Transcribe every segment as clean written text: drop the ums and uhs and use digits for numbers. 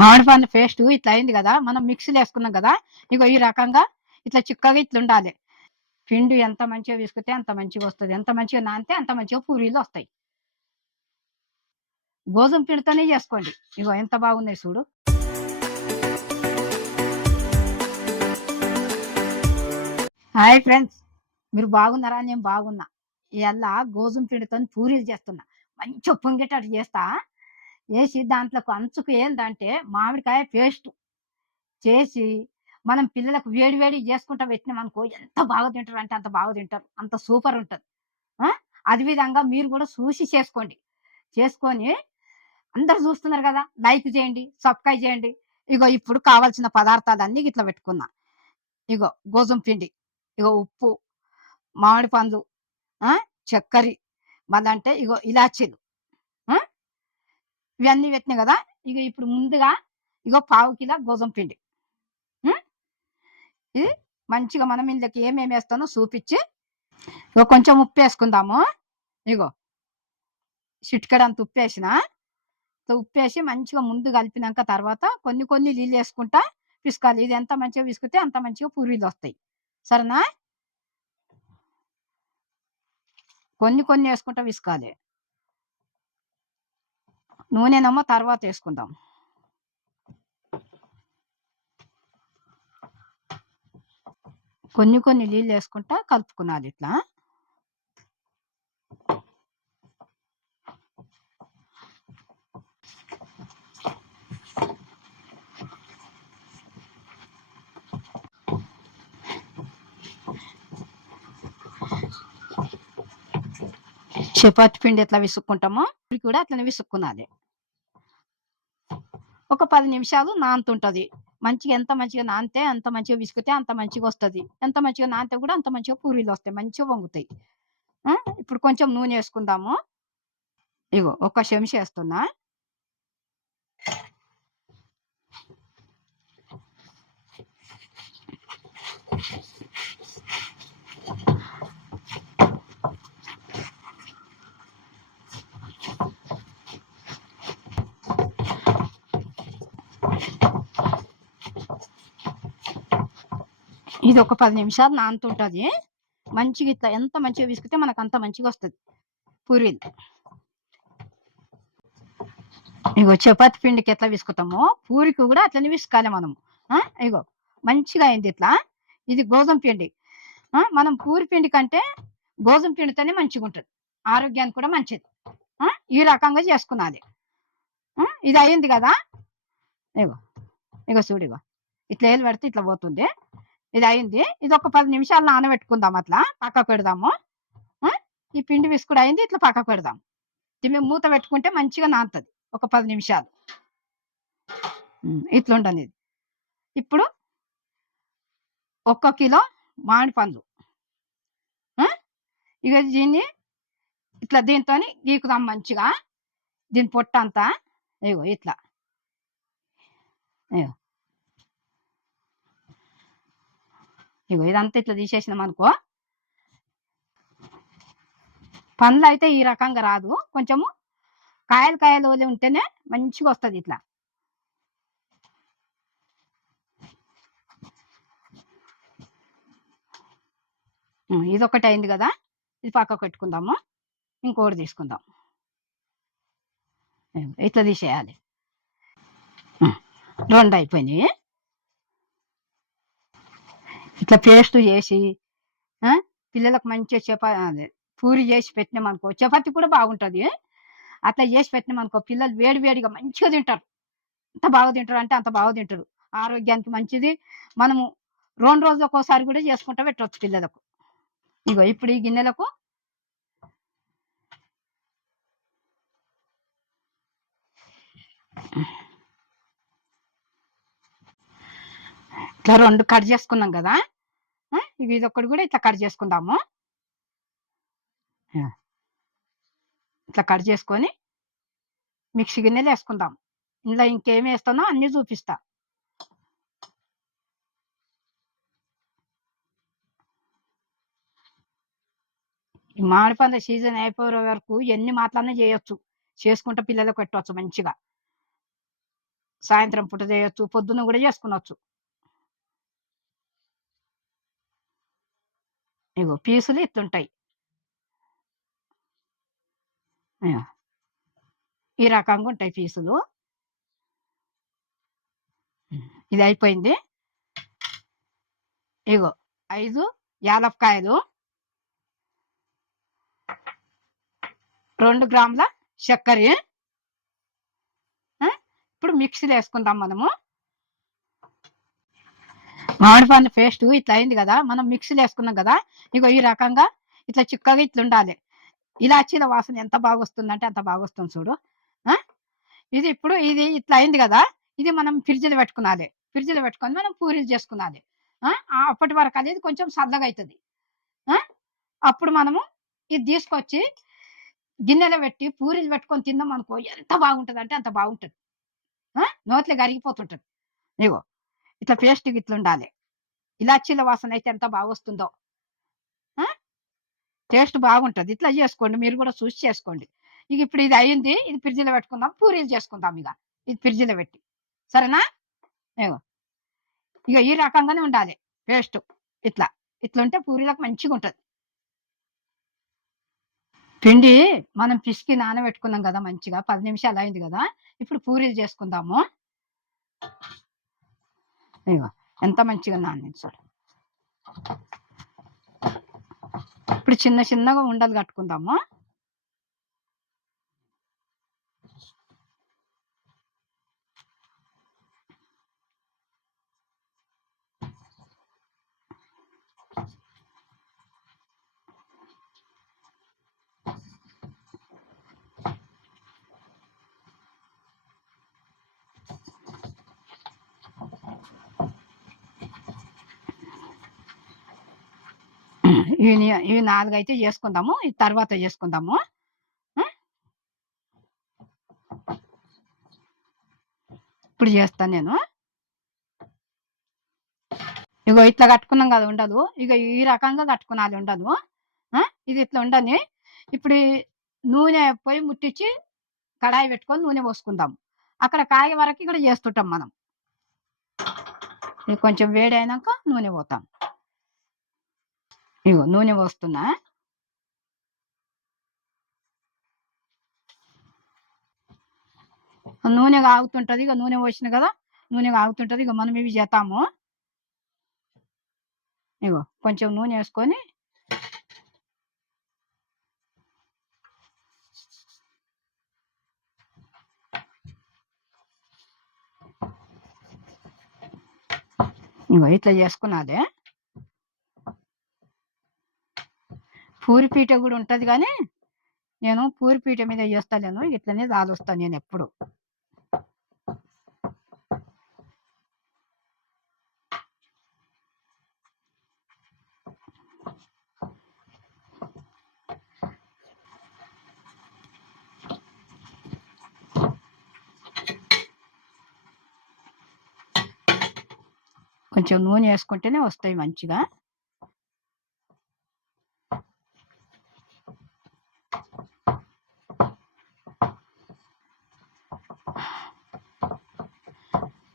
మామిడి పండ్ల పేస్ట్ ఇట్లా అయింది కదా, మనం మిక్సీలో వేసుకున్నాం కదా. ఇగో ఈ రకంగా ఇట్లా చిక్కగా ఇట్లా ఉండాలి. పిండి ఎంత మంచిగా తీసుకుంటే అంత మంచిగా వస్తుంది, ఎంత మంచిగా నానితే అంత మంచిగా పూరీలు వస్తాయి. గోధుమ పిండితోనే చేసుకోండి. ఇగో ఎంత బాగున్నాయి చూడు. హాయ్ ఫ్రెండ్స్, మీరు బాగున్నారా? నేను బాగున్నా. ఇవాళ గోధుమ పిండితో పూరీలు చేస్తున్నా. మంచిగా పొంగేటట్టు చేస్తా. వేసి దాంట్లోకి అంచుకు ఏందంటే మామిడికాయ పేస్ట్ చేసి మనం పిల్లలకు వేడి వేడి చేసుకుంటా పెట్టినాం అనుకో, ఎంత బాగా తింటారు అంటే అంత బాగా తింటారు, అంత సూపర్ ఉంటుంది. అది విధంగా మీరు కూడా చూసి చేసుకోండి. చేసుకొని అందరు చూస్తున్నారు కదా, లైక్ చేయండి, సబ్స్క్రైబ్ చేయండి. ఇగో ఇప్పుడు కావాల్సిన పదార్థాలన్నీ ఇట్లా పెట్టుకున్నా. ఇగో గోధుమ పిండి, ఇగో ఉప్పు, మామిడి పండ్లు, చక్కెర, మళ్ళంటే ఇగో ఇలాచీలు, ఆ, ఇవన్నీ పెట్టినాయి కదా. ఇక ఇప్పుడు ముందుగా ఇగో పావు కిలో గోధుమ పిండి. ఇది మంచిగా మనం ఇందులోకి ఏమేమి వేస్తానో చూపించి, ఇగో కొంచెం ఉప్పు వేసుకుందాము. ఇగో చిటికెడంత ఉప్పు వేసిన. ఉప్పు వేసి మంచిగా ముందు కలిపినాక తర్వాత కొన్ని కొన్ని నీళ్ళు వేసుకుంటా పిసుకాలి. ఇది ఎంత మంచిగా పిసుకుతే అంత మంచిగా పూరీలు వస్తాయి. సరేనా? కొన్ని కొన్ని వేసుకుంటా పిసుకాలి. నూనెనేమో తర్వాత వేసుకుందాం. కొన్ని కొన్ని నీళ్ళు వేసుకుంటా కలుపుకున్నాలి ఇట్లా. చపాతి పిండి ఎట్లా విసుక్కుంటామో ఇది కూడా అట్లనే విసుక్కున్నది. ఒక 10 నిమిషాలు నానుతుంటది. మంచిగా ఎంత మంచిగా నానితే అంత మంచిగా విసుకుతే అంత మంచిగా వస్తుంది. ఎంత మంచిగా నానితే కూడా అంత మంచిగా పూరీలు వస్తాయి, మంచిగా వంగుతాయి. ఇప్పుడు కొంచెం నూనె వేసుకుందాము. ఇగో ఒక చెంచా వేస్తున్నా. ఇది ఒక 10 నిమిషాలు నానుతుంటది. మంచిగా ఇట్లా ఎంత మంచిగా విసుకుతే మనకు అంత మంచిగా వస్తుంది పూరీలు. ఇగో చపాతి పిండికి ఎట్లా విసుకుతామో పూరికి కూడా అట్లనే విసుకాలి మనము. ఇగో మంచిగా అయింది ఇట్లా. ఇది గోధుమ పిండి. మనం పూరి పిండి కంటే గోధుమ పిండితోనే మంచిగా ఉంటుంది, ఆరోగ్యానికి కూడా మంచిది. ఈ రకంగా చేసుకున్నది. ఇది అయింది కదా. ఇగో ఇగో చూడు, ఇగో ఇట్లా ఏలు పెడితే ఇట్లా పోతుంది. ఇది అయింది. ఇది ఒక 10 నిమిషాలు నానబెట్టుకుందాం, అట్లా పక్కకు పెడదాము. ఈ పిండి విసుకుడు అయింది, ఇట్లా పక్కకు పెడదాం. మేము మూత పెట్టుకుంటే మంచిగా నానుతుంది ఒక 10 నిమిషాలు. ఇట్లా ఉంటుంది ఇది. ఇప్పుడు 1 కిలో మామిడి పండ్లు, ఇక దీన్ని ఇట్లా దీంతో గీకుదాం మంచిగా. దీని పొట్ట అంతా ఇగో ఇట్లా. ఇగో ఇదంతా ఇట్లా తీసేసినాం అనుకో. పండ్లు అయితే ఈ రకంగా రాదు, కొంచెము కాయలు కాయలు వదిలి ఉంటేనే మంచిగా వస్తుంది ఇట్లా. ఇది ఒకటి అయింది కదా, ఇది పక్కకు పెట్టుకుందాము. ఇంకోటి తీసుకుందాం. ఇట్లా తీసేయాలి. 2 అయిపోయినాయి. ఇట్లా పేస్ట్ చేసి పిల్లలకు మంచిగా పూరి చేసి పెట్టినామనుకో, చపాతి కూడా బాగుంటుంది. అట్లా చేసి పెట్టినామనుకో పిల్లలు వేడి వేడిగా మంచిగా తింటారు. ఎంత బాగా తింటారు అంటే అంత బాగా తింటారు. ఆరోగ్యానికి మంచిది. మనము 2 రోజులకు ఒకసారి కూడా చేసుకుంటా పెట్టవచ్చు పిల్లలకు. ఇగో ఇప్పుడు ఈ గిన్నెలకు ఇట్లా 2 కట్ చేసుకున్నాం కదా. ఇది ఒకటి కూడా ఇట్లా కట్ చేసుకుందాము. ఇట్లా కట్ చేసుకొని మిక్సీ గిన్నెలు వేసుకుందాం. ఇందులో ఇంకేమి వేస్తానో అన్నీ చూపిస్తా. ఈ మామిడి పండ్ల సీజన్ అయిపోయే వరకు ఎన్ని మాటలన్నా చేయొచ్చు, చేసుకుంటే పిల్లలకు పెట్టవచ్చు మంచిగా. సాయంత్రం పూట చేయొచ్చు, పొద్దున్న కూడా చేసుకునొచ్చు. ఇగో పీసులు ఇట్లుంటాయి. ఇగో ఈ రకంగా ఉంటాయి పీసులు. ఇది అయిపోయింది. ఇగో 5 యాలక్కాయలు, 2 గ్రాముల చక్కెర. ఇప్పుడు మిక్సీలో వేసుకుందాం మనము. మామిడి పండు పేస్ట్ ఇట్లా అయింది కదా, మనం మిక్సీలో వేసుకున్నాం కదా. ఇగో ఈ రకంగా ఇట్లా చిక్కగా ఇట్లా ఉండాలి. ఇలాచీల వాసన ఎంత బాగా వస్తుందంటే అంత బాగా వస్తుంది చూడు. ఇది ఇప్పుడు ఇది ఇట్లా అయింది కదా, ఇది మనం ఫ్రిడ్జ్లో పెట్టుకున్నాలి. ఫ్రిడ్జ్లో పెట్టుకొని మనం పూరీలు చేసుకున్నాలి. అప్పటి వరకు అనేది కొంచెం చల్లగా అవుతుంది. అప్పుడు మనము ఇది తీసుకొచ్చి గిన్నెలో పెట్టి పూరీలు పెట్టుకొని తిందాం అనుకో, ఎంత బాగుంటుంది అంటే అంత బాగుంటుంది. నోట్లో కరిగిపోతుంటుంది. ఇగో ఇట్లా పేస్ట్ ఇట్లా ఉండాలి. ఇలాచీల వాసన అయితే ఎంత బాగా వస్తుందో. టేస్ట్ బాగుంటుంది. ఇట్లా చేసుకోండి, మీరు కూడా చూసి చేసుకోండి. ఇక ఇప్పుడు ఇది అయింది, ఇది ఫ్రిడ్జ్లో పెట్టుకుందాం, పూరీలు చేసుకుందాం. ఇది ఫ్రిడ్జ్లో పెట్టి, సరేనా? ఇక ఈ రకంగానే ఉండాలి పేస్ట్. ఇట్లా ఇట్లా ఉంటే పూరీలకు మంచిగా ఉంటుంది. పిండి మనం పిసికి నానబెట్టుకున్నాం కదా, మంచిగా 10 నిమిషాలు అయింది కదా. ఇప్పుడు పూరీలు చేసుకుందాము. ఇగో ఎంత మంచిగా నానింది చూడు. ఇప్పుడు చిన్న చిన్నగా ఉండలు కట్టుకుందాము. ఇవి 4 అయితే చేసుకుందాము, ఇది తర్వాత చేసుకుందాము. ఇప్పుడు చేస్తాను నేను. ఇగో ఇట్లా కట్టుకున్నాం కదా ఉండదు. ఇక ఈ రకంగా కట్టుకున్నాలి ఉండదు. ఇది ఇట్లా ఉండని. ఇప్పుడు నూనె పొయ్యి ముట్టించి కడాయి పెట్టుకొని నూనె పోసుకుందాం. అక్కడ కాగే వరకు ఇక్కడ చేస్తుంటాం మనం. ఇది కొంచెం వేడి అయినాక నూనె పోతాం. ఇగో నూనె పోస్తున్నా. నూనె కాగుతుంటది. ఇక నూనె పోసిన కదా, నూనె కాగుతుంటది. ఇక మనం ఇవి చేస్తాము. ఇగో కొంచెం నూనె వేసుకొని ఇగో ఇట్లా చేసుకున్నది. పూరిపీట కూడా ఉంటది కానీ నేను పూరిపీట మీద చేస్తాను. ఇట్లనే దాలుస్తాను నేను ఎప్పుడు. కొంచెం నూనె వేసుకుంటేనే వస్తాయి మంచిగా.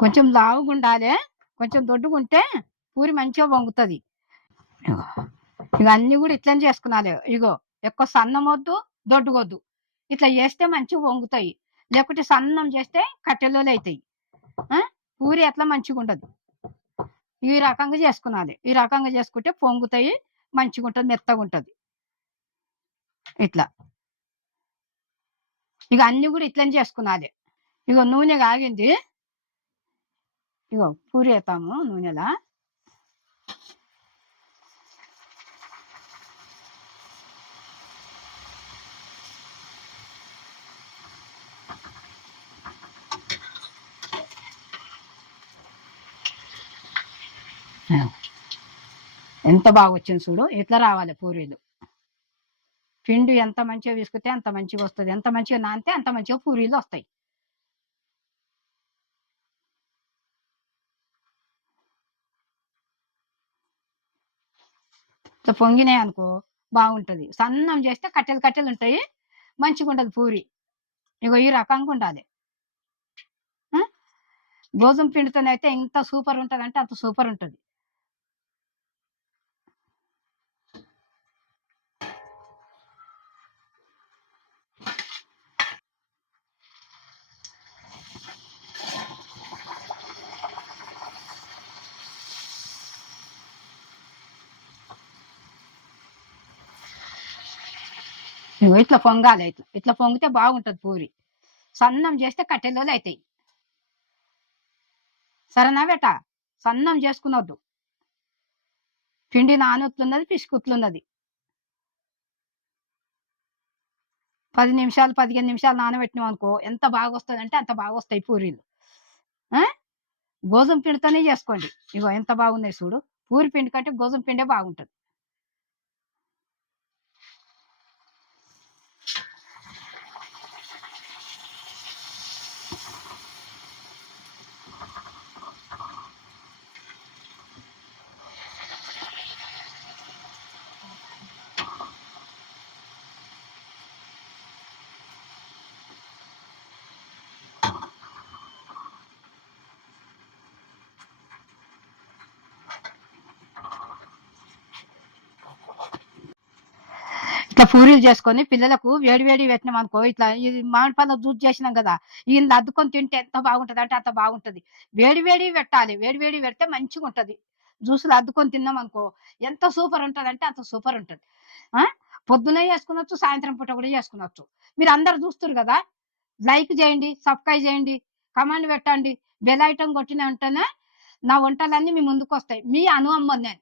కొంచెం లావుగా ఉండాలి, కొంచెం దొడ్డుగుంటే పూరి మంచిగా వంగుతుంది. ఇక అన్ని కూడా ఇట్లనే చేసుకున్నాలి. ఇగో ఎక్కువ సన్నం వద్దు, దొడ్డుగొద్దు. ఇట్లా చేస్తే మంచిగా వంగుతాయి. లేకుంటే సన్నం చేస్తే కట్టెలోనే అవుతాయి. పూరి అట్లా మంచిగా ఉండదు. ఈ రకంగా చేసుకున్నది. ఈ రకంగా చేసుకుంటే పొంగుతాయి, మంచిగా ఉంటుంది, మెత్తగా ఉంటుంది. ఇట్లా ఇక అన్ని కూడా ఇట్లనే చేసుకున్నది. ఇగో నూనె కాగింది. ఇగో పూరి వేస్తాము నూనెలా. ఎంత బాగా వచ్చింది చూడు. ఇట్లా రావాలి పూరీలు. పిండి ఎంత మంచిగా తీసుకుంటే అంత మంచిగా వస్తుంది. ఎంత మంచిగా నానితే అంత మంచిగా పూరీలు వస్తాయి. ఇట్లా పొంగినాయి అనుకో బాగుంటుంది. సన్నం చేస్తే కట్టెలు కట్టెలు ఉంటాయి, మంచిగా ఉంటుంది పూరి. ఇగో ఈ రకంగా ఉండాలి. గోధుమ పిండితోనైతే ఎంత సూపర్ ఉంటదంటే అంత సూపర్ ఉంటది. ఇగో ఇట్లా పొంగాలి ఇట్లా. ఇట్లా పొంగితే బాగుంటది పూరి. సన్నం చేస్తే కట్టెలోలు అయితాయి. సరేనా బేటా? సన్నం చేసుకునొద్దు. పిండి నానొత్తున్నది, పిసుకుతున్నది. 10 నిమిషాలు, 15 నిమిషాలు నానబెట్టినామనుకో ఎంత బాగొస్తదంటే అంత బాగొస్తాయి పూరీలు. ఆ! గోధుమ పిండితోనే చేసుకోండి. ఇగో ఎంత బాగున్నాయి చూడు. పూరి పిండి కంటే గోధుమ పిండే బాగుంటది. ఇట్లా పూరీలు చేసుకొని పిల్లలకు వేడి వేడి పెట్టినామనుకో ఇట్లా ఇది మామిడి పండ్ల జ్యూస్ చేసినాం కదా! ఈళ్ళు అద్దుకొని తింటే ఎంత బాగుంటదంటే అంత బాగుంటది. వేడి వేడివి పెట్టాలి. వేడి వేడివి పెడితే మంచిగుంటది. జ్యూసులు అద్దుకొని తిన్నామనుకో ఎంత సూపర్ ఉంటదంటే అంత సూపర్ ఉంటది. ఆ! పొద్దున చేసుకునొచ్చు, సాయంత్రం పూట కూడా చేసుకునొచ్చు. మీరందరూ చూస్తుర్రు గదా! లైక్ చేయండి, సబ్‌స్క్రైబ్ చేయండి, కామెంట్ పెట్టండి. బెల్ ఐకాన్ కొట్టిన వెంటనే నా వంటలన్నీ మీ ముందుకొస్తాయి. మీ అను అమ్మను నేను.